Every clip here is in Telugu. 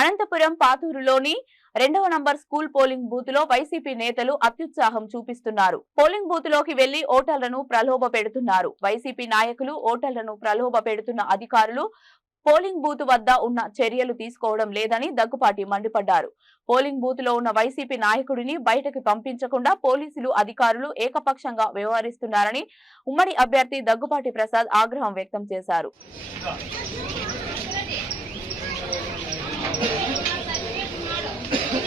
అనంతపురం పాతూరులోని రెండవ నంబర్ స్కూల్ పోలింగ్ బూత్లో వైసీపీ నేతలు అత్యుత్సాహం చూపిస్తున్నారు. పోలింగ్ బూత్లోకి వెళ్ళి ఓటర్లను ప్రలోభ పెడుతున్నారు. వైసీపీ నాయకులు ఓటర్లను ప్రలోభ పెడుతున్న అధికారులు పోలింగ్ బూత్ వద్ద ఉన్న చర్యలు తీసుకోవడం లేదని దగ్గుపాటి మండిపడ్డారు. పోలింగ్ బూత్లో ఉన్న వైసీపీ నాయకుడిని బయటకు పంపించకుండా పోలీసులు అధికారులు ఏకపక్షంగా వ్యవహరిస్తున్నారని ఉమ్మడి అభ్యర్థి దగ్గుపాటి ప్రసాద్ ఆగ్రహం వ్యక్తం చేశారు.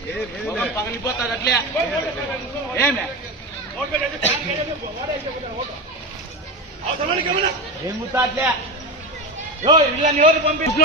చెప్తానా అట్లే ఏమే? ఏం గుర్తా అట్లే యో వీళ్ళని ఎవరు పంపించిన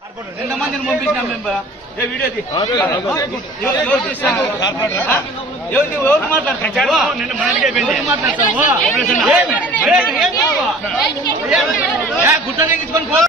ఎంతమందిని పంపించినాం మేము ఏ వీడియో. ఎవరు మాట్లాడతారు గుట్ట తెగించుకొని పో